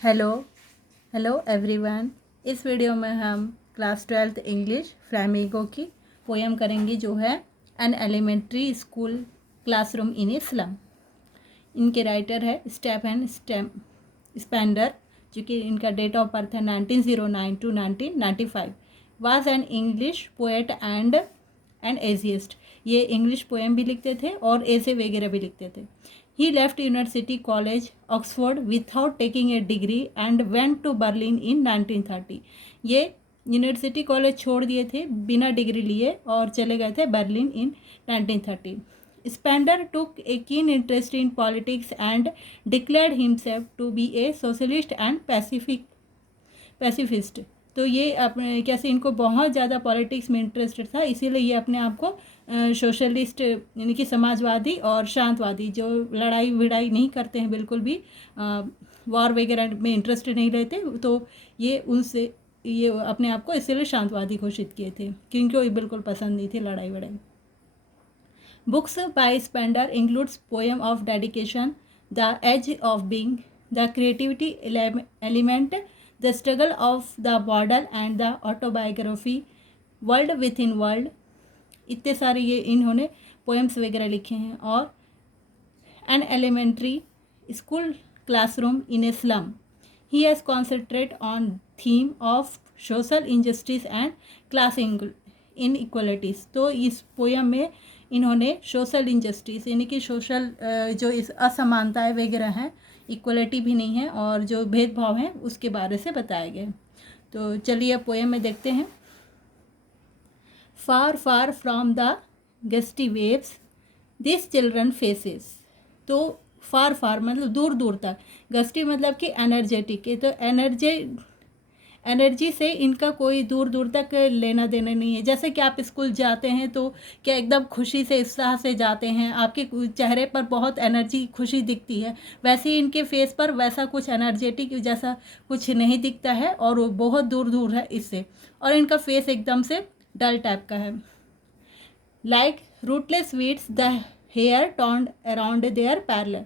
Hello hello everyone. इस video में हम क्लास 12th इंग्लिश फ्लैमिगो की पोएम करेंगे जो है an elementary school classroom in a slum. इनके राइटर है स्टेफन स्पेंडर, जो कि इनका डेट ऑफ बर्थ है 1909 to 1995। Was an English poet and an essayist. ये इंग्लिश पोएम भी लिखते थे और ऐसे वगैरह भी लिखते थे। He left University College, Oxford without taking a degree and went to Berlin in 1930। ये यूनिवर्सिटी कॉलेज छोड़ दिए थे बिना डिग्री लिए और चले गए थे Berlin in 1930। Spender took a keen interest in politics and declared himself to be a socialist and pacifist. तो ये अपने कैसे इनको बहुत ज़्यादा पॉलिटिक्स में इंटरेस्टेड था, इसीलिए ये अपने आप को सोशलिस्ट यानी कि समाजवादी और शांतवादी, जो लड़ाई विड़ाई नहीं करते हैं, बिल्कुल भी वॉर वगैरह में इंटरेस्ट नहीं लेते, तो ये उनसे ये अपने आप को इसीलिए शांतवादी घोषित किए थे क्योंकि ये बिल्कुल पसंद नहीं थी लड़ाई वड़ाई। Books by Spender includes poem of dedication, the age of being, the creativity element, the struggle of the model and the autobiography, world within world. इतने सारे ये इन्होंने पोएम्स वगैरह लिखे हैं। और an elementary school classroom in a slum, he has concentrate on theme of social injustice and class inequalities. तो इस पोएम में इन्होंने सोशल इनजस्टिस यानी कि सोशल जो इस असमानताएं वगैरह हैं, इक्वलिटी भी नहीं है और जो भेदभाव हैं उसके बारे से बताया गया। तो चलिए पोएम में देखते हैं। Far far from the gusty waves this children faces. तो फार फार मतलब दूर दूर तक, गस्टी मतलब कि एनर्जेटिक है, तो एनर्जी से इनका कोई दूर दूर तक लेना देना नहीं है। जैसे कि आप स्कूल जाते हैं तो क्या एकदम खुशी से उत्साह से जाते हैं, आपके चेहरे पर बहुत एनर्जी खुशी दिखती है, वैसे ही इनके फेस पर वैसा कुछ एनर्जेटिक जैसा कुछ नहीं दिखता है और वो बहुत दूर दूर है इससे। और इनका फेस एकदम से डल टाइप का है। Like rootless weeds the hair टॉन्ड अराउंड देयर पैरलर।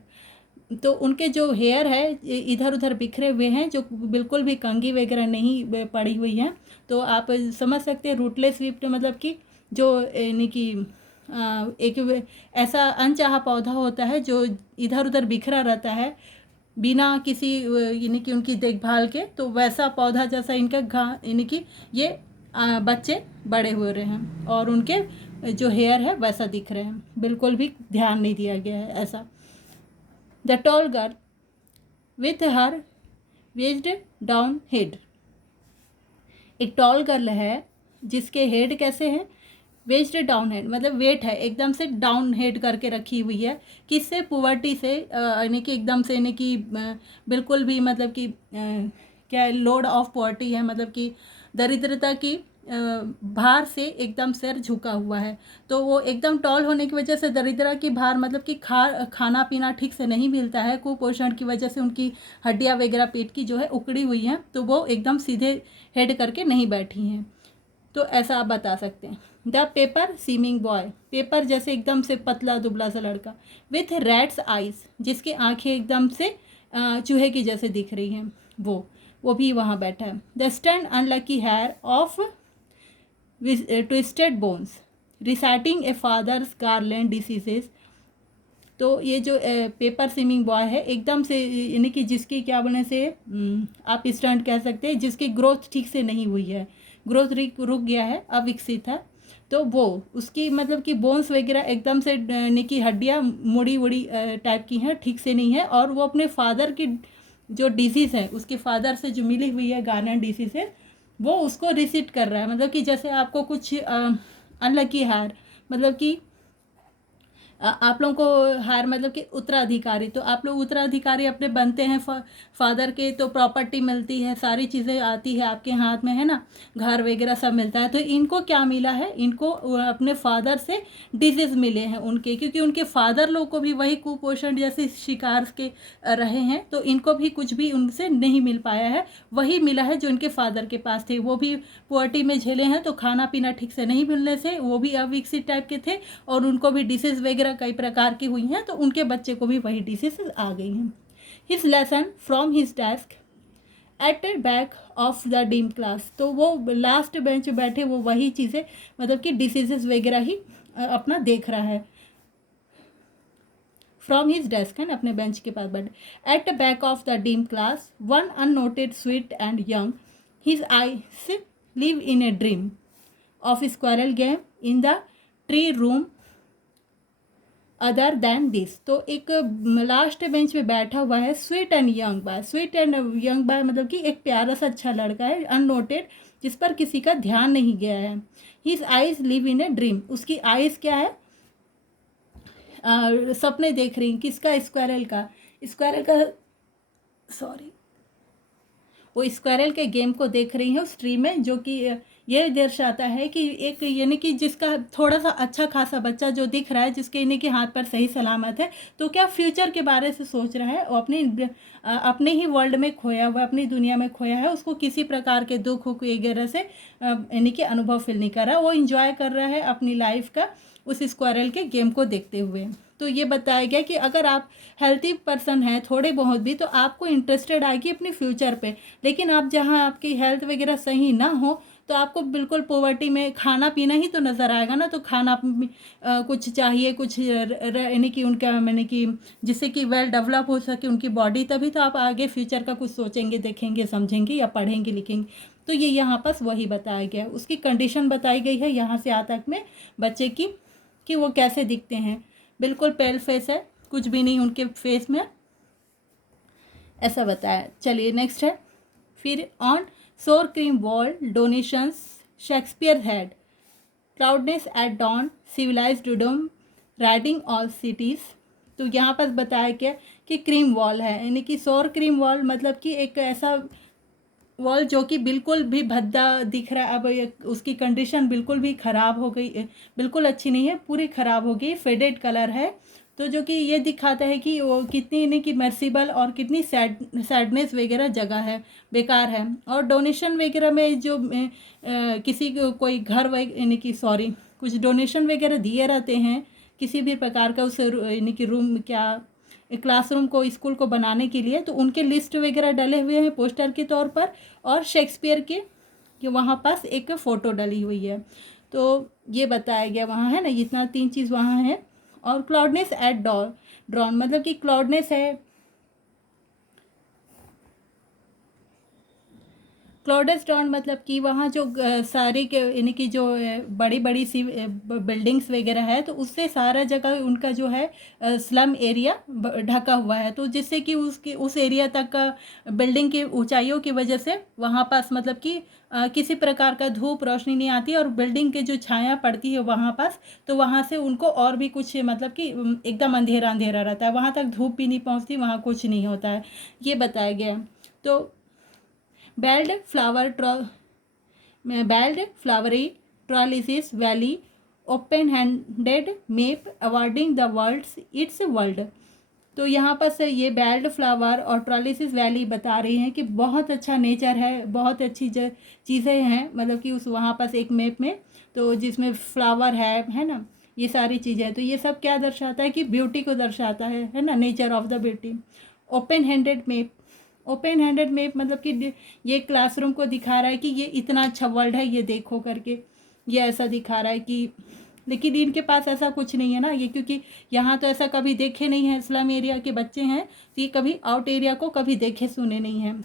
तो उनके जो हेयर है इधर उधर बिखरे हुए हैं, जो बिल्कुल भी कंघी वगैरह नहीं पड़ी हुई हैं। तो आप समझ सकते हैं रूटलेस वीड मतलब कि जो यानी कि एक ऐसा अनचाहा पौधा होता है जो इधर उधर बिखरा रहता है बिना किसी यानी कि उनकी देखभाल के, तो वैसा पौधा जैसा इनका यानी कि ये बच्चे बड़े हो रहे हैं और उनके जो हेयर है वैसा दिख रहे हैं, बिल्कुल भी ध्यान नहीं दिया गया है ऐसा। The tall girl with her weighed down head. एक टॉल गर्ल है जिसके हेड कैसे हैं, वेज्ड डाउन हेड मतलब वेट है एकदम से डाउन हेड करके रखी हुई है। किससे, पुवर्टी से, यानी कि एकदम से यानी कि बिल्कुल भी मतलब कि क्या लोड ऑफ पॉवर्टी है, मतलब कि दरिद्रता की भार से एकदम सिर झुका हुआ है। तो वो एकदम टॉल होने की वजह से दरिद्रता की भार मतलब कि खाना पीना ठीक से नहीं मिलता है, कुपोषण की वजह से उनकी हड्डियाँ वगैरह पेट की जो है उकड़ी हुई हैं, तो वो एकदम सीधे हेड करके नहीं बैठी हैं। तो ऐसा आप बता सकते हैं। The paper seeming boy, paper जैसे एकदम से पतला दुबला सा लड़का, विथ रैट्स आइज जिसकी आंखें एकदम से चूहे की जैसे दिख रही हैं, वो भी वहाँ बैठा है। The stand unlucky heir of twisted bones reciting a father's garland diseases. तो ये जो पेपर सीमिंग बॉय है एकदम से यानी कि जिसकी क्या बोलने से आप स्टंट कह सकते हैं, जिसकी ग्रोथ ठीक से नहीं हुई है, ग्रोथ रुक गया है, अविकसित है, तो वो उसकी मतलब कि बोन्स वगैरह एकदम से यानी कि हड्डियाँ मुड़ी उड़ी टाइप की हैं, ठीक से नहीं है। और वो अपने फादर की जो डिसीज़ है, उसके फादर से जो मिली हुई है गार्लैंड डिसीज है, वो उसको रिसीट कर रहा है। मतलब कि जैसे आपको कुछ अनलकी हार मतलब कि आप लोगों को हार मतलब कि उत्तराधिकारी, तो आप लोग उत्तराधिकारी अपने बनते हैं फादर के, तो प्रॉपर्टी मिलती है, सारी चीज़ें आती है आपके हाथ में, है ना, घर वगैरह सब मिलता है। तो इनको क्या मिला है, इनको अपने फादर से डिजीज़ मिले हैं उनके, क्योंकि उनके फादर लोग को भी वही कुपोषण जैसे शिकार के रहे हैं, तो इनको भी कुछ भी उनसे नहीं मिल पाया है, वही मिला है जो इनके फादर के पास थे। वो भी पुअर्टी में झेले हैं, तो खाना पीना ठीक से नहीं मिलने से वो भी अविकसित टाइप के थे और उनको भी डिसीज़ वगैरह कई प्रकार की हुई हैं, तो उनके बच्चे को भी वही डिसीज आ गई हैं। His lesson from his desk at the back of the dim class, तो वो लास्ट बेंच पे बैठे वो वही चीज़ें मतलब कि डिसीजेस वगैरह ही अपना देख रहा है फ्रॉम हिज डेस्क, है ना, अपने बेंच के पास बैठे। At the back of the dim class one unnoted sweet and young, his eyes live in a dream of squirrel game in the tree room other than this. तो एक last bench पे बैठा हुआ है sweet and young boy. Sweet and young boy मतलब कि एक प्यारा सा अच्छा लड़का है, अननोटेड, जिस पर किसी का ध्यान नहीं गया है। His eyes live in a dream, उसकी आइज क्या है, सपने देख रही, किसका, स्क्वायरल का, स्क्वायरल का, सॉरी, वो स्क्वायरल के गेम को देख रही हैं उस ट्री में, जो कि ये दर्शाता है कि एक यानी कि जिसका थोड़ा सा अच्छा खासा बच्चा जो दिख रहा है, जिसके यानी कि हाथ पर सही सलामत है, तो क्या फ्यूचर के बारे से सोच रहा है, और अपने ही वर्ल्ड में खोया हुआ, अपनी दुनिया में खोया है, उसको किसी प्रकार के दुख वगैरह से यानी कि अनुभव फील नहीं कर रहा, वो इंजॉय कर रहा है अपनी लाइफ का उस स्क्वायरल के गेम को देखते हुए। तो ये बताया गया कि अगर आप हेल्थी पर्सन हैं थोड़े बहुत भी, तो आपको इंटरेस्टेड आएगी अपने फ्यूचर पे, लेकिन आप जहाँ आपकी हेल्थ वगैरह सही ना हो, तो आपको बिल्कुल पॉवर्टी में खाना पीना ही तो नज़र आएगा ना। तो खाना कुछ चाहिए, कुछ यानी कि उनका मैंने कि जिससे कि वेल डेवलप हो सके उनकी बॉडी, तभी तो आप आगे फ्यूचर का कुछ सोचेंगे, देखेंगे, समझेंगे या पढ़ेंगे, लिखेंगे। तो ये यहाँ पास वही बताया गया, उसकी कंडीशन बताई गई है यहाँ से आ तक में बच्चे की, कि वो कैसे दिखते हैं। बिल्कुल पेल फेस है, कुछ भी नहीं उनके फेस में, ऐसा बताया। चलिए नेक्स्ट है, फिर on sour cream wall donations Shakespeare head cloudless at dawn civilized dome riding all cities. तो यहाँ पर बताया गया कि क्रीम वॉल है, यानी कि सोर क्रीम वॉल मतलब कि एक ऐसा वॉल जो कि बिल्कुल भी भद्दा दिख रहा है। अब उसकी कंडीशन बिल्कुल भी ख़राब हो गई, बिल्कुल अच्छी नहीं है, पूरी ख़राब हो गई, फेडेड कलर है। तो जो कि ये दिखाता है कि वो कितनी नहीं कि मर्सीबल और कितनी सैडनेस वगैरह जगह है, बेकार है। और डोनेशन वगैरह में जो किसी को कोई घर यानी कि सॉरी कुछ डोनेशन वगैरह दिए रहते हैं किसी भी प्रकार का, उस यानी कि रूम क्या क्लासरूम को, स्कूल को बनाने के लिए, तो उनके लिस्ट वगैरह डले हुए हैं पोस्टर के तौर पर, और शेक्सपियर के कि वहाँ पास एक फ़ोटो डली हुई है। तो ये बताया गया वहाँ, है ना, इतना 3 चीज़ वहाँ है। और क्लाउडनेस एट ड्रॉन मतलब कि क्लाउडनेस है, क्लाउडस ड्रॉन मतलब कि वहाँ जो सारी के यानी कि जो बड़ी बड़ी सी बिल्डिंग्स वगैरह है, तो उससे सारा जगह उनका जो है स्लम एरिया ढका हुआ है, तो जिससे कि उसकी उस एरिया तक का बिल्डिंग की ऊंचाइयों की वजह से वहाँ पास मतलब कि किसी प्रकार का धूप रोशनी नहीं आती, और बिल्डिंग के जो छाया पड़ती है वहाँ पास, तो वहाँ से उनको और भी कुछ मतलब कि एकदम अंधेरा अंधेरा रहता है, वहाँ तक धूप भी नहीं पहुँचती, वहाँ कुछ नहीं होता है, ये बताया गया। तो belled flowery Tyrolese valley open handed map awarding the worlds its world. तो यहाँ पर से ये बेल्ड फ्लावर और ट्रॉलिसिस वैली बता रही हैं कि बहुत अच्छा नेचर है, बहुत अच्छी चीज़ें हैं, मतलब कि उस वहाँ पास एक मैप में, तो जिसमें फ्लावर है ना, ये सारी चीज़ें हैं। तो ये सब क्या दर्शाता है कि ब्यूटी को दर्शाता है ना, nature of the beauty. Open handed map, open handed map मतलब कि ये क्लासरूम को दिखा रहा है कि ये इतना अच्छा वर्ल्ड है, ये देखो करके, ये ऐसा दिखा रहा है कि, लेकिन इनके पास ऐसा कुछ नहीं है ना, ये क्योंकि यहाँ तो ऐसा कभी देखे नहीं है, स्लम एरिया के बच्चे हैं, तो ये कभी आउट एरिया को कभी देखे सुने नहीं हैं।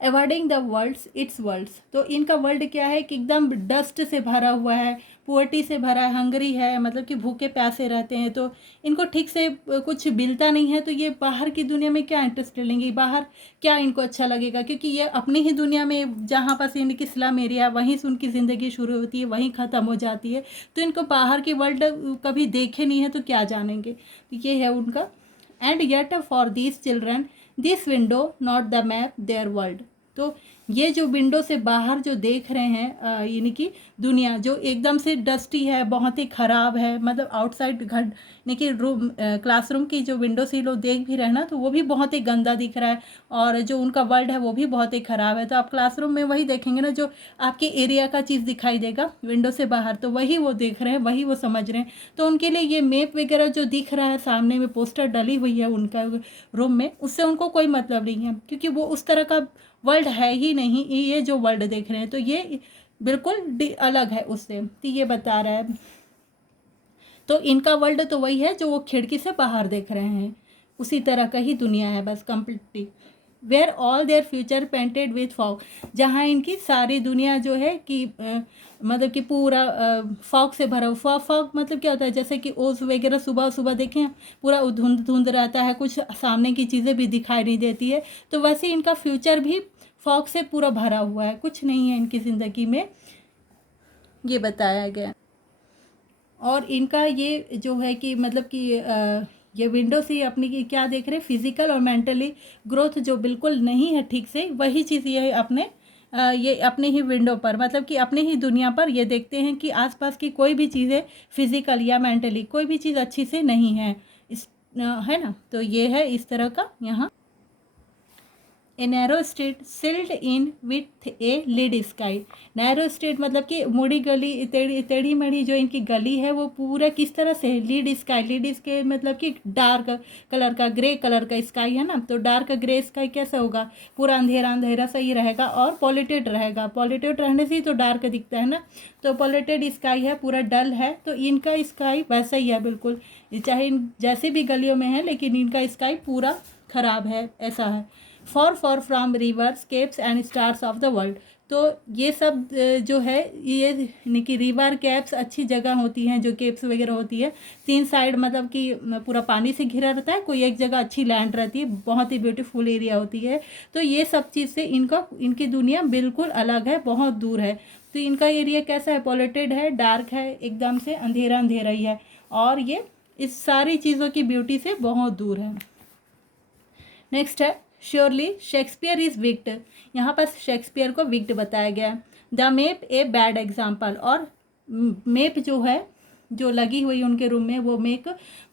Awarding the worlds its worlds, तो इनका वर्ल्ड क्या है कि एकदम डस्ट से भरा हुआ है, पुअर्टी से भरा है, हंगरी है, मतलब कि भूखे प्यासे रहते हैं, तो इनको ठीक से कुछ मिलता नहीं है, तो ये बाहर की दुनिया में क्या इंटरेस्ट लेंगे, बाहर क्या इनको अच्छा लगेगा, क्योंकि ये अपनी ही दुनिया में जहाँ पास इनकी स्लम एरिया, वहीं से उनकी ज़िंदगी शुरू होती है, वहीं ख़त्म हो जाती है, तो इनको बाहर की वर्ल्ड कभी देखे नहीं है, तो क्या जानेंगे। तो ये है उनका। And yet for these children this window not the map there world, तो ये जो विंडो से बाहर जो देख रहे हैं यानी कि दुनिया जो एकदम से डस्टी है, बहुत ही ख़राब है, मतलब आउटसाइड घर यानी कि रूम क्लासरूम की जो विंडो से लोग देख भी रहे हैं ना, तो वो भी बहुत ही गंदा दिख रहा है, और जो उनका वर्ल्ड है वो भी बहुत ही ख़राब है। तो आप क्लासरूम में वही देखेंगे ना, जो आपके एरिया का चीज़ दिखाई देगा विंडो से बाहर, तो वही वो देख रहे हैं, वही वो समझ रहे हैं। तो उनके लिए ये मैप वगैरह जो दिख रहा है सामने में, पोस्टर डली हुई है उनका रूम में, उससे उनको कोई मतलब नहीं है, क्योंकि वो उस तरह का वर्ल्ड है ही नहीं। ये जो वर्ल्ड देख रहे हैं तो ये बिल्कुल अलग है उससे, तो ये बता रहा है। तो इनका वर्ल्ड तो वही है जो वो खिड़की से बाहर देख रहे हैं, उसी तरह का ही दुनिया है बस completely. Where all their future painted with fog, जहाँ इनकी सारी दुनिया जो है कि मतलब कि पूरा फॉग से भरा हुआ। फॉग मतलब क्या होता है, जैसे कि ओस वगैरह सुबह सुबह देखें पूरा धुंध धुंध रहता है, कुछ सामने की चीज़ें भी दिखाई नहीं देती है, तो वैसे इनका फ्यूचर भी फॉग से पूरा भरा हुआ है, कुछ नहीं है इनकी ज़िंदगी में, ये बताया गया। और इनका ये जो है कि मतलब कि ये विंडो से अपनी की क्या देख रहे हैं, फिजिकल और मेंटली ग्रोथ जो बिल्कुल नहीं है ठीक से, वही चीज़ ये अपने ये अपने ही विंडो पर, मतलब कि अपने ही दुनिया पर ये देखते हैं कि आसपास की कोई भी चीज़ें फिजिकल या मेंटली कोई भी चीज़ अच्छी से नहीं है, इस है ना। तो ये है इस तरह का यहाँ। A narrow street sealed in with a lead sky. Narrow street मतलब कि मुड़ी गली, टेढ़ी मेढ़ी जो इनकी गली है वो पूरा किस तरह से, लिड स्काई, लिड स्काई मतलब कि डार्क कलर का, ग्रे कलर का स्काई है ना, तो डार्क ग्रे स्काई कैसे होगा, पूरा अंधेरा अंधेरा सही रहेगा और पॉल्यूटेड रहेगा, पॉल्यूटेड रहने से ही तो डार्क दिखता है ना, तो पॉल्यूटेड स्काई है, पूरा डल है, तो इनका स्काई वैसा ही है बिल्कुल, चाहे जैसे भी गलियों में है लेकिन इनका स्काई पूरा ख़राब है, ऐसा है। For from reverse keeps and stars of the world. तो ये सब जो है ये यानी कि रिवर कैप्स अच्छी जगह होती हैं, जो केप्स वगैरह होती है, तीन साइड मतलब कि पूरा पानी से घिरा रहता है, कोई एक जगह अच्छी लैंड रहती है, बहुत ही ब्यूटीफुल एरिया होती है। तो ये सब चीज़ से इनकी दुनिया बिल्कुल अलग है, बहुत दूर है। तो इनका एरिया कैसा है, पॉल्यूटेड है, डार्क है, एकदम से अंधेरा अंधेरा ही है, और ये इस सारी चीज़ों की ब्यूटी से बहुत दूर है। नेक्स्ट है श्योरली शेक्सपियर इज विक्ड। यहाँ पर शेक्सपियर को विक्ड बताया गया। The map a bad example, और मेप जो है जो लगी हुई उनके रूम में, वो मेक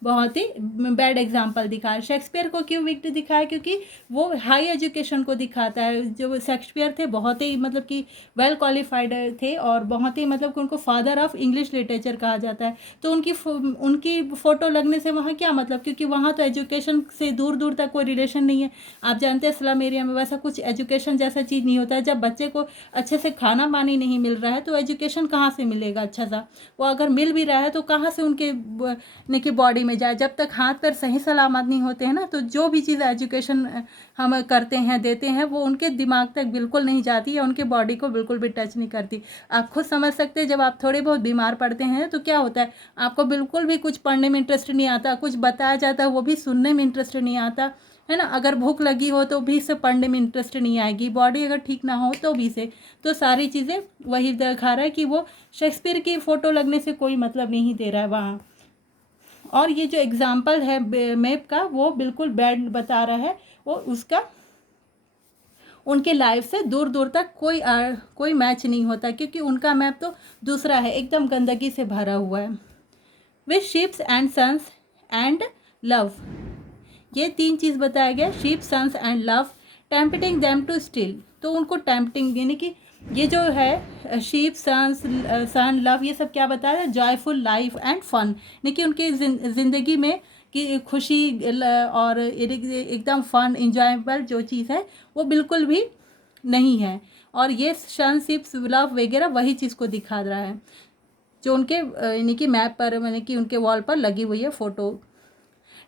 बहुत ही बैड एग्जाम्पल दिखाया। शेक्सपियर को क्यों विक्ट दिखाया, क्योंकि वो हाई एजुकेशन को दिखाता है। जो शेक्सपियर थे बहुत ही मतलब कि वेल क्वालिफाइड थे, और बहुत ही मतलब कि उनको फादर ऑफ इंग्लिश लिटरेचर कहा जाता है। तो उनकी फ़ोटो लगने से वहाँ क्या मतलब, क्योंकि वहाँ तो एजुकेशन से दूर दूर तक कोई रिलेशन नहीं है। आप जानते हैं स्लम एरिया में वैसा कुछ एजुकेशन जैसा चीज़ नहीं होता है। जब बच्चे को अच्छे से खाना पानी नहीं मिल रहा है तो एजुकेशन कहाँ से मिलेगा अच्छा सा, वो अगर मिल भी रहा है तो कहाँ से उनके बॉडी में जाए। जब तक हाथ पैर सही सलामत नहीं होते हैं ना, तो जो भी चीज़ एजुकेशन हम करते हैं देते हैं वो उनके दिमाग तक बिल्कुल नहीं जाती है, उनके बॉडी को बिल्कुल भी टच नहीं करती। आप खुद समझ सकते हैं, जब आप थोड़े बहुत बीमार पड़ते हैं तो क्या होता है, आपको बिल्कुल भी कुछ पढ़ने में इंटरेस्ट नहीं आता, कुछ बताया जाता है वो भी सुनने में इंटरेस्ट नहीं आता है ना। अगर भूख लगी हो तो भी से पढ़ने में इंटरेस्ट नहीं आएगी, बॉडी अगर ठीक ना हो तो भी से। तो सारी चीज़ें वही दिखा रहा है कि वो शेक्सपियर की फ़ोटो लगने से कोई मतलब नहीं दे रहा है वहाँ। और ये जो एग्ज़ाम्पल है मैप का वो बिल्कुल बैड बता रहा है, वो उसका उनके लाइफ से दूर दूर तक कोई मैच नहीं होता, क्योंकि उनका मैप तो दूसरा है, एकदम गंदगी से भरा हुआ है। With ships and suns and love, ये तीन चीज़ बताया गया, ship suns and love, tempting them to steal. तो उनको टेम्पटिंग यानी कि ये जो है शीप सन लव, ये सब क्या बता रहा है, जॉयफुल लाइफ एंड फन, यानी कि उनकी ज़िंदगी में कि खुशी और एकदम फन इंजॉयबल जो चीज़ है वो बिल्कुल भी नहीं है। और ये सनशिप्स लव वगैरह वही चीज़ को दिखा रहा है जो उनके यानी कि मैप पर, यानी कि उनके वॉल पर लगी हुई है photo.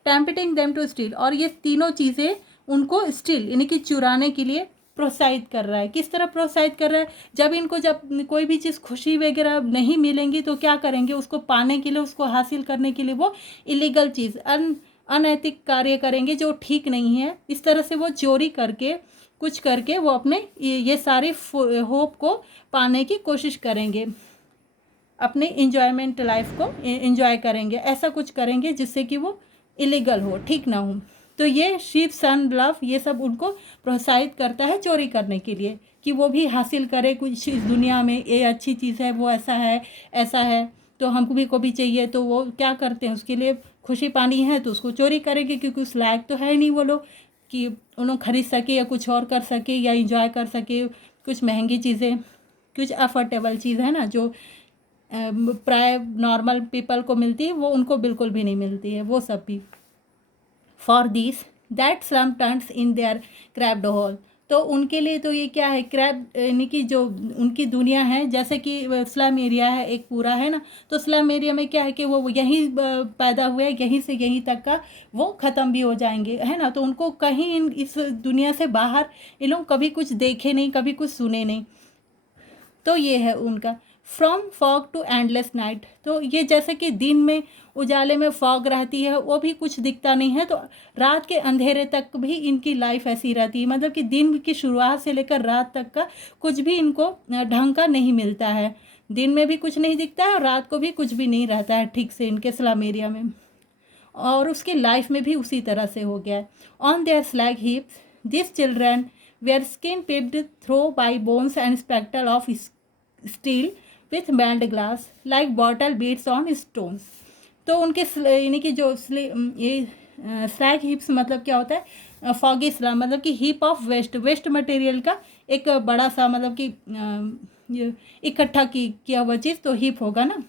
Tempting them to steal, और ये तीनों चीज़ें उनको स्टील यानी कि चुराने के लिए प्रोत्साहित कर रहा है। किस तरह प्रोत्साहित कर रहा है, जब कोई भी चीज़ खुशी वगैरह नहीं मिलेंगी तो क्या करेंगे, उसको पाने के लिए, उसको हासिल करने के लिए वो इलीगल चीज़ अनैतिक कार्य करेंगे जो ठीक नहीं है। इस तरह से वो चोरी करके कुछ करके वो अपने ये सारे होप को पाने की कोशिश करेंगे, अपने इंजॉयमेंट लाइफ को इंजॉय करेंगे, ऐसा कुछ करेंगे जिससे कि वो इलीगल हो, ठीक ना हो। तो ये शिव सन लव ये सब उनको प्रोत्साहित करता है चोरी करने के लिए, कि वो भी हासिल करे कुछ इस दुनिया में, ये अच्छी चीज़ है, वो ऐसा है तो हमको भी को भी चाहिए। तो वो क्या करते हैं, उसके लिए खुशी पानी है तो उसको चोरी करेंगे, क्योंकि उस लायक तो है नहीं वो लोग कि उन लोग खरीद सके या कुछ और कर सके या इंजॉय कर सके कुछ महंगी चीज़ें, कुछ अफोर्डेबल चीज़ है ना जो प्राय नॉर्मल पीपल को मिलती है, वो उनको बिल्कुल भी नहीं मिलती है वो सब भी। For this that slum turns in their cramped hole, तो उनके लिए तो ये क्या है, क्रैब यानी कि जो उनकी दुनिया है, जैसे कि स्लम एरिया है एक पूरा है ना, तो स्लम एरिया में क्या है कि वो यहीं पैदा हुए, यहीं से यहीं तक का वो ख़त्म भी हो जाएंगे है ना। तो उनको कहीं इस दुनिया से बाहर ये लोग कभी कुछ देखे नहीं, कभी कुछ सुने नहीं। तो ये है उनका from fog to endless night. तो ये जैसे कि दिन में उजाले में फॉग रहती है, वो भी कुछ दिखता नहीं है, तो रात के अंधेरे तक भी इनकी लाइफ ऐसी रहती है, मतलब कि दिन की शुरुआत से लेकर रात तक का कुछ भी इनको ढंग का नहीं मिलता है। दिन में भी कुछ नहीं दिखता है और रात को भी कुछ भी नहीं रहता है ठीक से इनके स्लम एरिया में, और उसकी लाइफ में भी उसी तरह से हो गया है। On their slag heaps this children wear skin peeped through by bones and spectacle of steel with mended glass like bottle bits on stones. तो उनके यानी कि जो ये स्लैग हीप्स मतलब क्या होता है, फॉगी स्लम मतलब कि हीप ऑफ वेस्ट मटेरियल का एक बड़ा सा मतलब कि ये इकट्ठा किया हुआ चीज़ तो हीप होगा ना।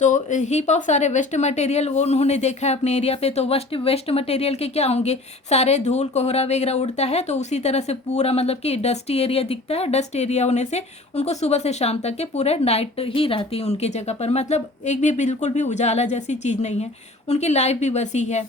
तो हीप ऑफ सारे वेस्ट मटेरियल वो उन्होंने देखा है अपने एरिया पे। तो वेस्ट मटेरियल के क्या होंगे, सारे धूल कोहरा वगैरह उड़ता है, तो उसी तरह से पूरा मतलब कि डस्टी एरिया दिखता है। डस्ट एरिया होने से उनको सुबह से शाम तक के पूरे नाइट ही रहती है उनकी जगह पर, मतलब एक भी बिल्कुल भी उजाला जैसी चीज़ नहीं है, उनकी लाइफ भी वैसी है।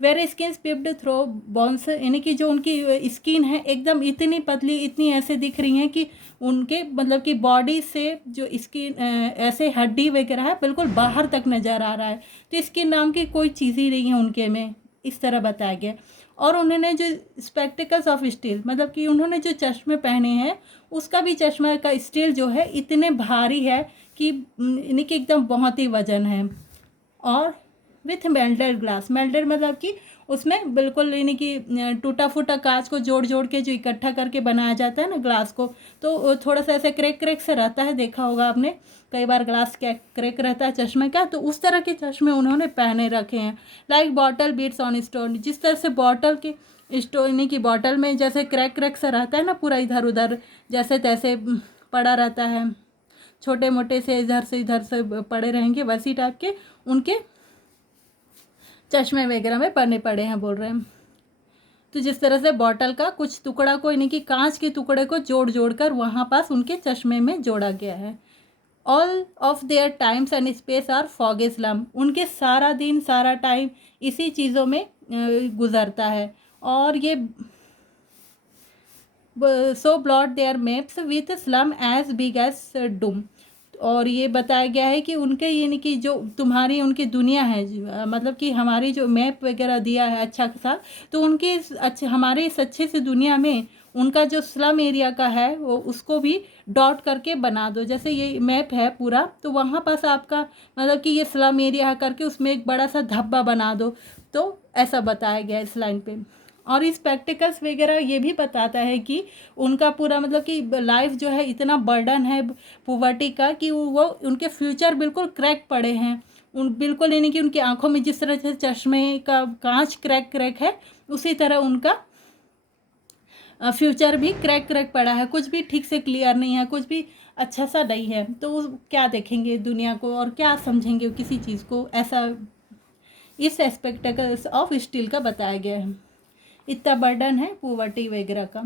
Where skin peeped throw bones, यानी कि जो उनकी स्किन है एकदम इतनी पतली, इतनी ऐसे दिख रही हैं कि उनके मतलब कि बॉडी से जो स्किन ऐसे हड्डी वगैरह है बिल्कुल बाहर तक नज़र आ रहा है। तो स्किन नाम की कोई चीज़ ही नहीं है उनके में, इस तरह बताया गया। और उन्होंने जो स्पेक्टिकल्स ऑफ स्टील मतलब कि उन्होंने जो चश्मे पहने हैं उसका भी चश्मा का स्टील जो है इतने भारी है कि यानी कि एकदम बहुत ही वजन है। और विथ मेल्टेड ग्लास, मेल्टेड मतलब कि उसमें बिल्कुल यानी कि टूटा फूटा कांच को जोड़ जोड़ के जो इकट्ठा करके बनाया जाता है ना ग्लास को, तो थोड़ा सा ऐसे क्रैक से रहता है, देखा होगा आपने कई बार ग्लास क्या क्रैक रहता है चश्मे का, तो उस तरह के चश्मे उन्होंने पहने रखे हैं। Like bottle bits on stone, जिस तरह से बॉटल के स्टोन यानी कि बॉटल में जैसे क्रैक सा रहता है ना, पूरा इधर उधर जैसे तैसे पड़ा रहता है, छोटे मोटे से इधर से पड़े रहेंगे, वैसी टाइप के उनके चश्मे वगैरह में पड़े पड़े हैं बोल रहे हैं। तो जिस तरह से बॉटल का कुछ टुकड़ा को यानी कि कांच के टुकड़े को जोड़ जोड़ कर वहाँ पास उनके चश्मे में जोड़ा गया है। All of their times and space are fog slum, उनके सारा दिन सारा टाइम इसी चीज़ों में गुजरता है। और ये so blot their maps with slum as big as doom, और ये बताया गया है कि उनके यानी कि जो तुम्हारी उनकी दुनिया है मतलब कि हमारी जो मैप वगैरह दिया है अच्छा सा, तो उनकी अच्छे हमारे इस अच्छे से दुनिया में उनका जो स्लम एरिया का है वो उसको भी डॉट करके बना दो। जैसे ये मैप है पूरा, तो वहाँ पास आपका मतलब कि ये स्लम एरिया करके उसमें एक बड़ा सा धब्बा बना दो, तो ऐसा बताया गया इस लाइन पे। और इस प्रैक्टिकल्स वगैरह ये भी बताता है कि उनका पूरा मतलब कि लाइफ जो है इतना बर्डन है पुवर्टी का कि वो उनके फ्यूचर बिल्कुल क्रैक पड़े हैं। उन बिल्कुल यानी कि उनकी आंखों में जिस तरह से चश्मे का कांच क्रैक है उसी तरह उनका फ्यूचर भी क्रैक पड़ा है, कुछ भी ठीक से क्लियर नहीं है, कुछ भी अच्छा सा नहीं है। तो वो क्या देखेंगे दुनिया को और क्या समझेंगे किसी चीज़ को, ऐसा इस स्पेक्टिकल्स ऑफ स्टील का बताया गया है। इतना बर्डन है पुवर्टी वगैरह का,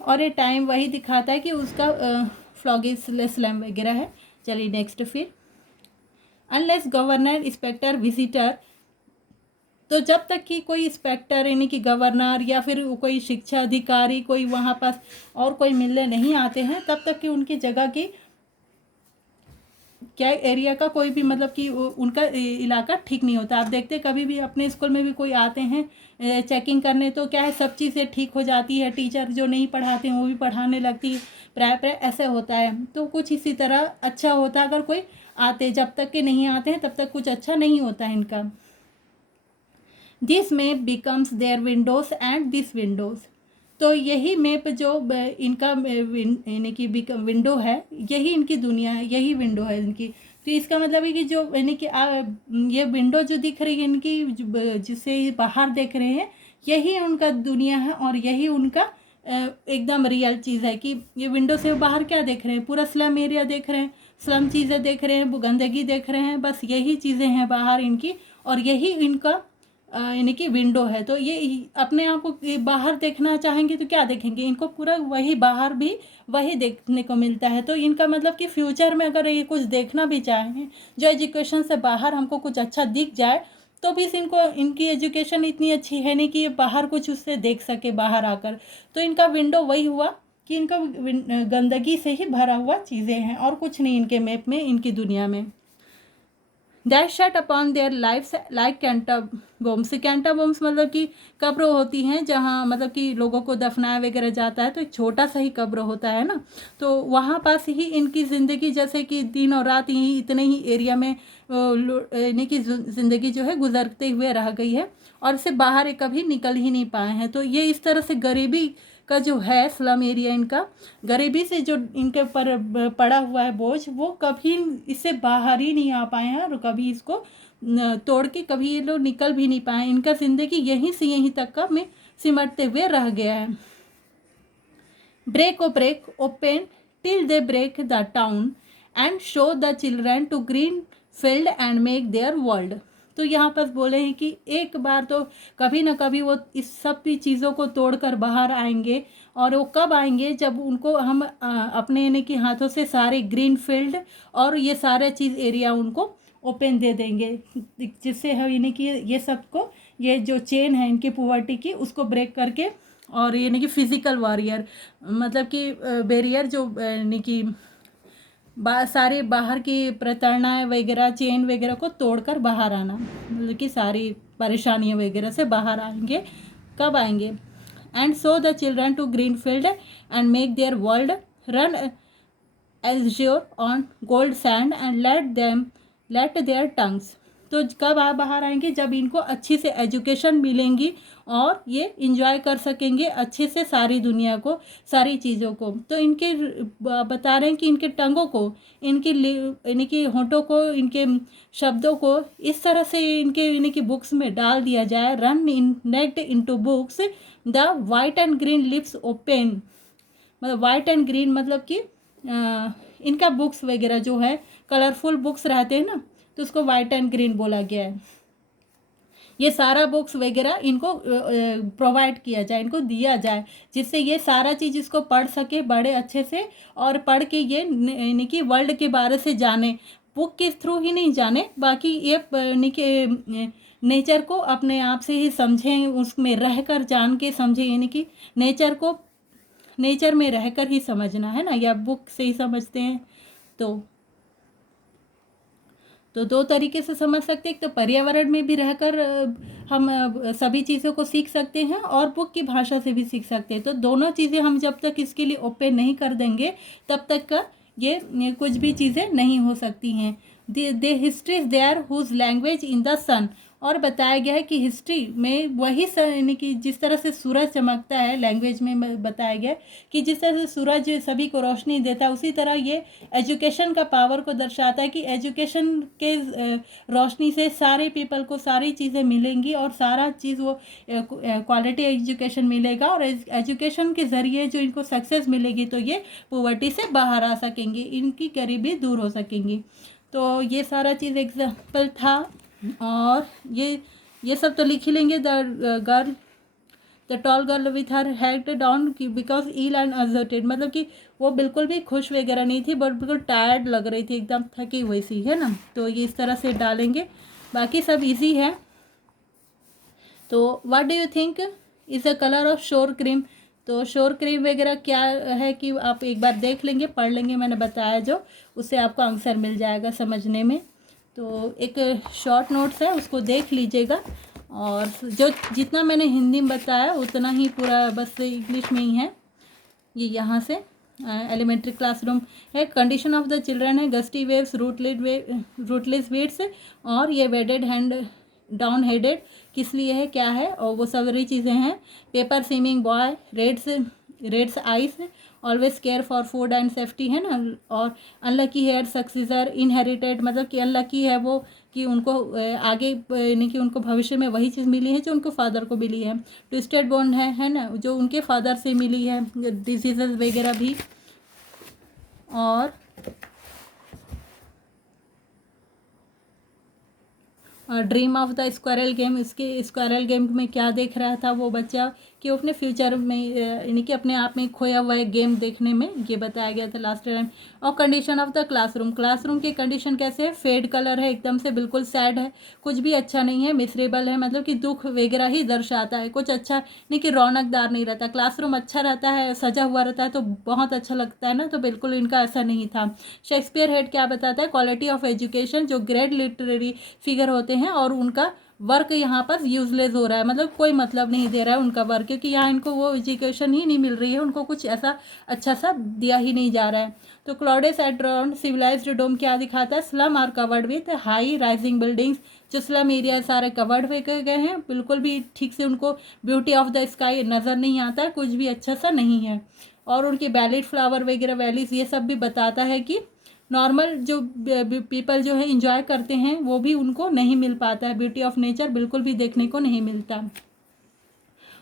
और ये टाइम वही दिखाता है कि उसका फ्लॉगी स्लैम वगैरह है। चलिए नेक्स्ट फिर, अनलेस गवर्नर इंस्पेक्टर विजिटर, तो जब तक कि कोई इंस्पेक्टर यानी कि गवर्नर या फिर कोई शिक्षा अधिकारी कोई वहाँ पास और कोई मिलने नहीं आते हैं, तब तक कि उनकी जगह की क्या एरिया का कोई भी मतलब कि उनका इलाका ठीक नहीं होता। आप देखते कभी भी अपने स्कूल में भी कोई आते हैं चेकिंग करने, तो क्या है सब चीज़ें ठीक हो जाती है, टीचर जो नहीं पढ़ाते हैं वो भी पढ़ाने लगती है, प्राय ऐसे होता है। तो कुछ इसी तरह अच्छा होता है अगर कोई आते, जब तक के नहीं आते हैं तब तक कुछ अच्छा नहीं होता है इनका। This map becomes their windows and this windows. तो यही मैप जो इनका यानी कि विंडो है, यही इनकी दुनिया है, यही विंडो है इनकी। तो इसका मतलब है कि जो यानी कि ये विंडो जो दिख रही है इनकी, जिससे बाहर देख रहे हैं, यही उनका दुनिया है और यही उनका एकदम रियल चीज़ है। कि ये विंडो से बाहर क्या देख रहे हैं, पूरा स्लम एरिया देख रहे हैं, स्लम चीज़ें देख रहे हैं, गंदगी देख रहे हैं, बस यही चीज़ें हैं बाहर इनकी, और यही इनका यानी कि विंडो है। तो ये अपने आप को बाहर देखना चाहेंगे तो क्या देखेंगे, इनको पूरा वही बाहर भी वही देखने को मिलता है। तो इनका मतलब कि फ्यूचर में अगर ये कुछ देखना भी चाहें, जो एजुकेशन से बाहर हमको कुछ अच्छा दिख जाए, तो भी इनको, इनकी एजुकेशन इतनी अच्छी है नहीं कि ये बाहर कुछ उससे देख सके बाहर आकर। तो इनका विंडो वही हुआ कि इनका गंदगी से ही भरा हुआ चीज़ें हैं और कुछ नहीं इनके मैप में, इनकी दुनिया में। That shut upon their life like catacombs. Catacombs मतलब कि कब्र होती हैं जहाँ मतलब कि लोगों को दफनाया वगैरह जाता है, तो एक छोटा सा ही कब्र होता है ना, तो वहाँ पास ही इनकी ज़िंदगी, जैसे कि दिन और रात यही इतने ही एरिया में यानी कि ज़िंदगी जो है गुजरते हुए रह गई है, और इससे बाहर कभी निकल ही नहीं पाए हैं। तो ये इस तरह से गरीबी का जो है, स्लम एरिया इनका, गरीबी से जो इनके ऊपर पड़ा हुआ है बोझ, वो कभी इससे बाहर ही नहीं आ पाए हैं, और कभी इसको तोड़ के कभी ये लोग निकल भी नहीं पाए। इनका ज़िंदगी यहीं से यहीं तक का में सिमटते हुए रह गया है। Break open till they break the town and show the children to green field and make their world। तो यहाँ पर बोले हैं कि एक बार तो कभी ना कभी वो इस सब भी चीज़ों को तोड़कर बाहर आएंगे, और वो कब आएंगे, जब उनको हम अपने यानी कि हाथों से सारे ग्रीन फील्ड और ये सारे चीज़ एरिया उनको ओपन दे देंगे, जिससे हम यानी कि ये सबको, ये जो चेन है इनकी पॉवर्टी की, उसको ब्रेक करके, और यानी कि फिज़िकल वॉरियर मतलब कि बैरियर जो यानी कि सारे बाहर की प्रताड़नाएँ वगैरह, चेन वगैरह को तोड़कर बाहर आना, मतलब कि सारी परेशानियाँ वगैरह से बाहर आएंगे। कब आएंगे? And so the children to green field and make their world run azure on gold sand and let their tongues. तो कब बाहर आएंगे? जब इनको अच्छी से एजुकेशन मिलेंगी और ये इंजॉय कर सकेंगे अच्छे से सारी दुनिया को, सारी चीज़ों को। तो इनके बता रहे हैं कि इनके टंगों को, इनकी यानी कि होंठों को, इनके शब्दों को इस तरह से इनके यानी कि बुक्स में डाल दिया जाए, run in naked into books the white and green lips open. मतलब वाइट एंड ग्रीन मतलब कि इनका बुक्स वगैरह जो है, कलरफुल बुक्स रहते हैं ना, तो उसको वाइट एंड ग्रीन बोला गया है। ये सारा बुक्स वगैरह इनको प्रोवाइड किया जाए, इनको दिया जाए, जिससे ये सारा चीज़ इसको पढ़ सके बड़े अच्छे से, और पढ़ के ये यानी कि वर्ल्ड के बारे से जाने, बुक के थ्रू ही नहीं जाने, बाकी ये यानी कि नेचर को अपने आप से ही समझें, उसमें रहकर जान के समझें, यानी कि नेचर को नेचर में रहकर ही समझना है ना, या बुक से ही समझते हैं। तो दो तरीके से समझ सकते हैं, एक तो पर्यावरण में भी रहकर हम सभी चीज़ों को सीख सकते हैं, और बुक की भाषा से भी सीख सकते हैं। तो दोनों चीज़ें हम जब तक इसके लिए ओपन नहीं कर देंगे, तब तक का ये कुछ भी चीज़ें नहीं हो सकती हैं। Their history is their whose language in the sun. और बताया गया है कि हिस्ट्री में वही यानी कि जिस तरह से सूरज चमकता है, लैंग्वेज में बताया गया कि जिस तरह से सूरज सभी को रोशनी देता है, उसी तरह ये एजुकेशन का पावर को दर्शाता है कि एजुकेशन के रोशनी से सारे पीपल को सारी चीज़ें मिलेंगी, और सारा चीज़ वो क्वालिटी एजुकेशन मिलेगा, और एजुकेशन के ज़रिए जो इनको सक्सेस मिलेगी, तो ये पॉवर्टी से बाहर आ सकेंगे, इनकी गरीबी दूर हो सकेंगी। तो ये सारा चीज़ एग्जाम्पल था, और ये सब तो लिख ही लेंगे। The tall girl with her head down because ill and exhausted, मतलब कि वो बिल्कुल भी खुश वगैरह नहीं थी, बट बिल्कुल टायर्ड लग रही थी, एकदम थकी हुई सी, है ना। तो ये इस तरह से डालेंगे, बाकी सब इजी है। तो what do you think is the colour of शोर क्रीम? तो शोर क्रीम वगैरह क्या है कि आप एक बार देख लेंगे, पढ़ लेंगे, मैंने बताया जो, उससे आपको आंसर मिल जाएगा समझने में। तो एक शॉर्ट नोट्स है, उसको देख लीजिएगा, और जो जितना मैंने हिंदी में बताया उतना ही पूरा बस इंग्लिश में ही है। ये यहाँ से एलिमेंट्री क्लासरूम है, कंडीशन ऑफ द चिल्ड्रन है, गस्टी वेव्स, रूटलेस वेट्स, और ये वेडेड हैंड डाउन हेडेड किस लिए है, क्या है, और वो सारी चीज़ें हैं। Paper seeming boy, rat's eyes, always care for food and safety, है ना। और अनलकी हेयर सक्सेसर, इनहेरिटेड, मतलब कि अनलकी है वो कि उनको आगे यानी कि उनको भविष्य में वही चीज़ मिली है जो उनको फादर को मिली है। ट्विस्टेड बॉन्ड है ना, जो उनके फादर से मिली है, डिजीजेस वगैरह भी। और dream of the squirrel game, इसके स्क्वायरल गेम में क्या देख रहा था वो बच्चा कि वो अपने फ्यूचर में यानी कि अपने आप में खोया हुआ है गेम देखने में, ये बताया गया था लास्ट टाइम। और कंडीशन ऑफ द क्लासरूम की कंडीशन कैसे है, फेड कलर है, एकदम से बिल्कुल सैड है, कुछ भी अच्छा नहीं है, मिसरेबल है, मतलब कि दुख वगैरह ही दर्शाता है, कुछ अच्छा नहीं कि रौनकदार नहीं रहता। क्लासरूम अच्छा रहता है, सजा हुआ रहता है तो बहुत अच्छा लगता है ना, तो बिल्कुल इनका ऐसा नहीं था। शेक्सपियर हेड क्या बताता है, क्वालिटी ऑफ एजुकेशन, जो ग्रेट लिटरेरी फिगर होते हैं और उनका वर्क यहाँ पर यूजलेस हो रहा है, मतलब कोई मतलब नहीं दे रहा है उनका वर्क, क्योंकि यहाँ इनको वो एजुकेशन ही नहीं मिल रही है, उनको कुछ ऐसा अच्छा सा दिया ही नहीं जा रहा है। तो cloudless at around civilized dome क्या दिखाता है, slum are covered with high rising buildings, जो स्लम एरिया सारे कवर्ड हुए गए हैं, बिल्कुल भी ठीक से उनको ब्यूटी ऑफ द स्काई नज़र नहीं आता है, कुछ भी अच्छा सा नहीं है। और उनके वैलिड फ्लावर वगैरह वैलीज ये सब भी बताता है कि नॉर्मल जो पीपल जो है इंजॉय करते हैं वो भी उनको नहीं मिल पाता है, ब्यूटी ऑफ नेचर बिल्कुल भी देखने को नहीं मिलता।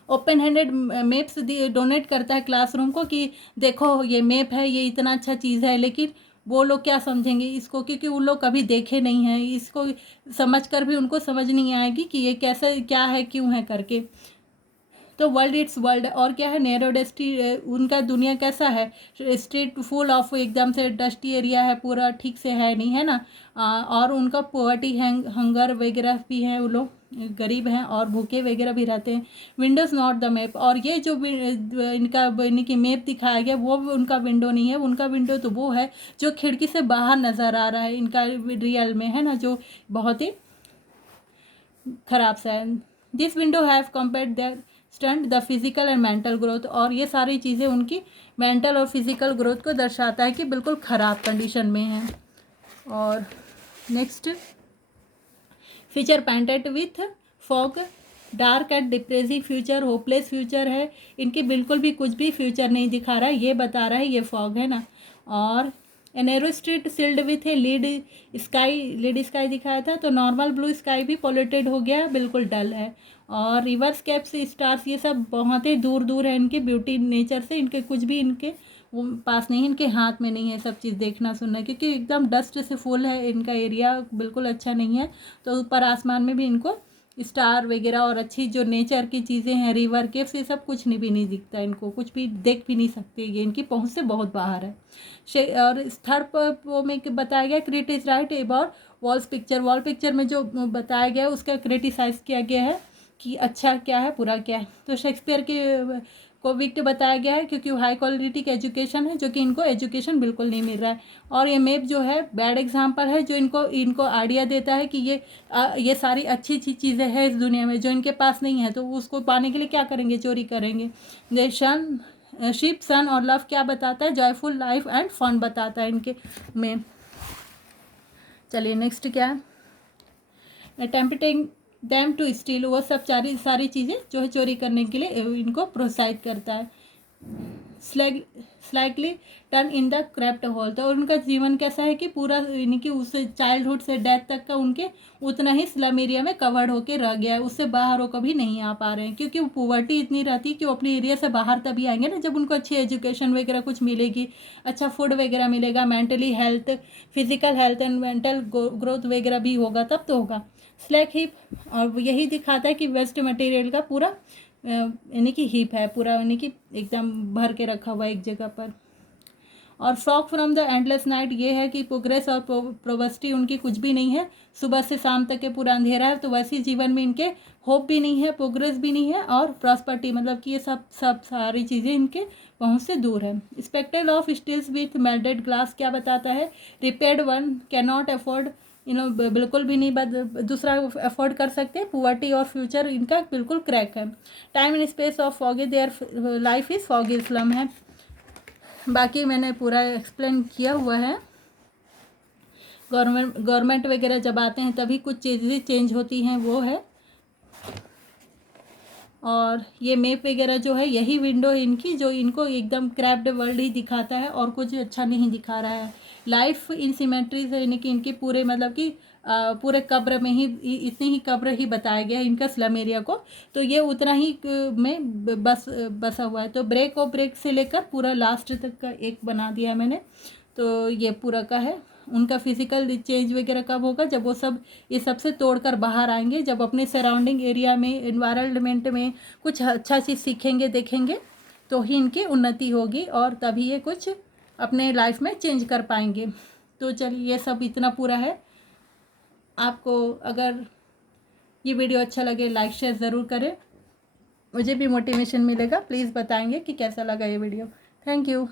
ओपन हैंडेड मैप्स डोनेट करता है क्लासरूम को कि देखो ये मैप है, ये इतना अच्छा चीज़ है, लेकिन वो लोग क्या समझेंगे इसको, क्योंकि उन लोग कभी देखे नहीं हैं इसको, समझ कर भी उनको समझ नहीं आएगी कि ये कैसे क्या है क्यों है करके। तो वर्ल्ड इट्स वर्ल्ड, और क्या है, नैरो डस्टी, उनका दुनिया कैसा है, स्ट्रीट फुल ऑफ एकदम से डस्टी एरिया है, पूरा ठीक से है नहीं, है ना। और उनका पॉवर्टी हंगर वगैरह भी है, वो लोग गरीब हैं और भूखे वगैरह भी रहते हैं। विंडोज़ नॉट द मैप, और ये जो इनकी मैप दिखाया गया वो उनका विंडो नहीं है, उनका विंडो तो वो है जो खिड़की से बाहर नज़र आ रहा है इनका रियल में, है ना, जो बहुत ही खराब सा है। This window have compared the stunt the physical and mental growth, और ये सारी चीज़ें उनकी मेंटल और फिजिकल ग्रोथ को दर्शाता है कि बिल्कुल ख़राब कंडीशन में है। और next, future painted with fog, dark and depressive future, hopeless future है, इनकी बिल्कुल भी कुछ भी फ्यूचर नहीं दिखा रहा है, ये बता रहा है ये फॉग, है ना। और a narrow street sealed with a lead sky दिखाया था, तो नॉर्मल ब्लू स्काई भी पॉल्यूटेड हो गया, बिल्कुल डल है। और रिवर्स कैप्स स्टार्स ये सब बहुत ही दूर दूर है इनके ब्यूटी नेचर से, इनके कुछ भी इनके वो पास नहीं, इनके हाथ में नहीं है सब चीज़ देखना सुनना, क्योंकि एकदम डस्ट से फुल है इनका एरिया, बिल्कुल अच्छा नहीं है। तो ऊपर आसमान में भी इनको स्टार वगैरह और अच्छी जो नेचर की चीज़ें हैं, रिवर केव्स, ये सब कुछ नहीं भी नहीं दिखता इनको, कुछ भी देख भी नहीं सकते, ये इनकी पहुंच से बहुत बाहर है। और थर्ड वो में बताया गया क्रिटिस राइट अबाउट वॉल पिक्चर में जो बताया गया उसका क्रिटिसाइज किया गया है कि अच्छा क्या है बुरा क्या है। तो शेक्सपियर के को विक्ट बताया गया है क्योंकि हाई क्वालिटी का एजुकेशन है, जो कि इनको एजुकेशन बिल्कुल नहीं मिल रहा है। और ये मैप जो है बैड एग्जाम्पल है, जो इनको आइडिया देता है कि ये सारी अच्छी अच्छी चीज़ें हैं इस दुनिया में जो इनके पास नहीं है, तो उसको पाने के लिए क्या करेंगे, चोरी करेंगे। देशन शिप सन और लव क्या बताता है, जॉयफुल लाइफ एंड फन बताता है इनके में। चलिए नेक्स्ट क्या है, टेम्पटिंग दैम टू स्टील, वो सब सारी चीज़ें जो है चोरी करने के लिए इनको प्रोत्साहित करता है। Slyly turn in the cramped hole, तो उनका जीवन कैसा है कि पूरा यानी कि उस चाइल्डहुड से डेथ तक का उनके उतना ही स्लम एरिया में कवर्ड होके रह गया है, उससे बाहर वो कभी नहीं आ पा रहे हैं, क्योंकि वो पुवर्टी इतनी रहती है कि वो अपने एरिया से बाहर तभी आएंगे ना जब उनको अच्छी एजुकेशन वगैरह कुछ मिलेगी, अच्छा फूड वगैरह मिलेगा, mentally health, physical health and mental growth वगैरह भी होगा, तब तो होगा। स्लैक हिप, और यही दिखाता है कि वेस्ट मटेरियल का पूरा यानी कि हीप है पूरा, यानी कि एकदम भर के रखा हुआ है एक जगह पर। और frock from the endless night, ये है कि प्रोग्रेस और प्रोवर्सिटी उनकी कुछ भी नहीं है, सुबह से शाम तक के पूरा अंधेरा है, तो वैसे जीवन में इनके होप भी नहीं है, प्रोग्रेस भी नहीं है, और प्रॉस्पर्टी मतलब कि ये सब सारी चीज़ें इनके पहुँच से दूर है। Spectacle of steels with melted glass क्या बताता है, repaired one can not afford, बिल्कुल भी नहीं दूसरा अफोर्ड कर सकते, पुवर्टी और फ्यूचर इनका बिल्कुल क्रैक है। Time and space of foggy, their life is foggy slum है। बाकी मैंने पूरा एक्सप्लेन किया हुआ है। गवर्नमेंट वगैरह जब आते हैं तभी कुछ चीज़ें चेंज होती हैं, वो है। और ये मैप वगैरह जो है, यही विंडो है इनकी, जो इनको एकदम क्रैप्ड वर्ल्ड ही दिखाता है और कुछ अच्छा नहीं दिखा रहा है। लाइफ इन सिमेट्री से, यानी कि इनके पूरे मतलब कि पूरे कब्र में ही, इतनी ही कब्र ही बताया गया है इनका स्लम एरिया को। तो ये उतना ही में बसा हुआ है। तो ब्रेक और ब्रेक से लेकर पूरा लास्ट तक का एक बना दिया है मैंने। तो ये पूरा का है। उनका फिजिकल चेंज वगैरह कब होगा, जब वो सब ये सबसे तोड़कर बाहर आएंगे, जब अपने सराउंडिंग एरिया में, इन्वायरमेंट में कुछ अच्छा चीज़ सीखेंगे, देखेंगे, तो ही इनकी उन्नति होगी और तभी ये कुछ अपने लाइफ में चेंज कर पाएंगे। तो चलिए, ये सब इतना पूरा है। आपको अगर ये वीडियो अच्छा लगे, लाइक शेयर ज़रूर करें, मुझे भी मोटिवेशन मिलेगा। प्लीज़ बताएंगे कि कैसा लगा ये वीडियो। Thank you.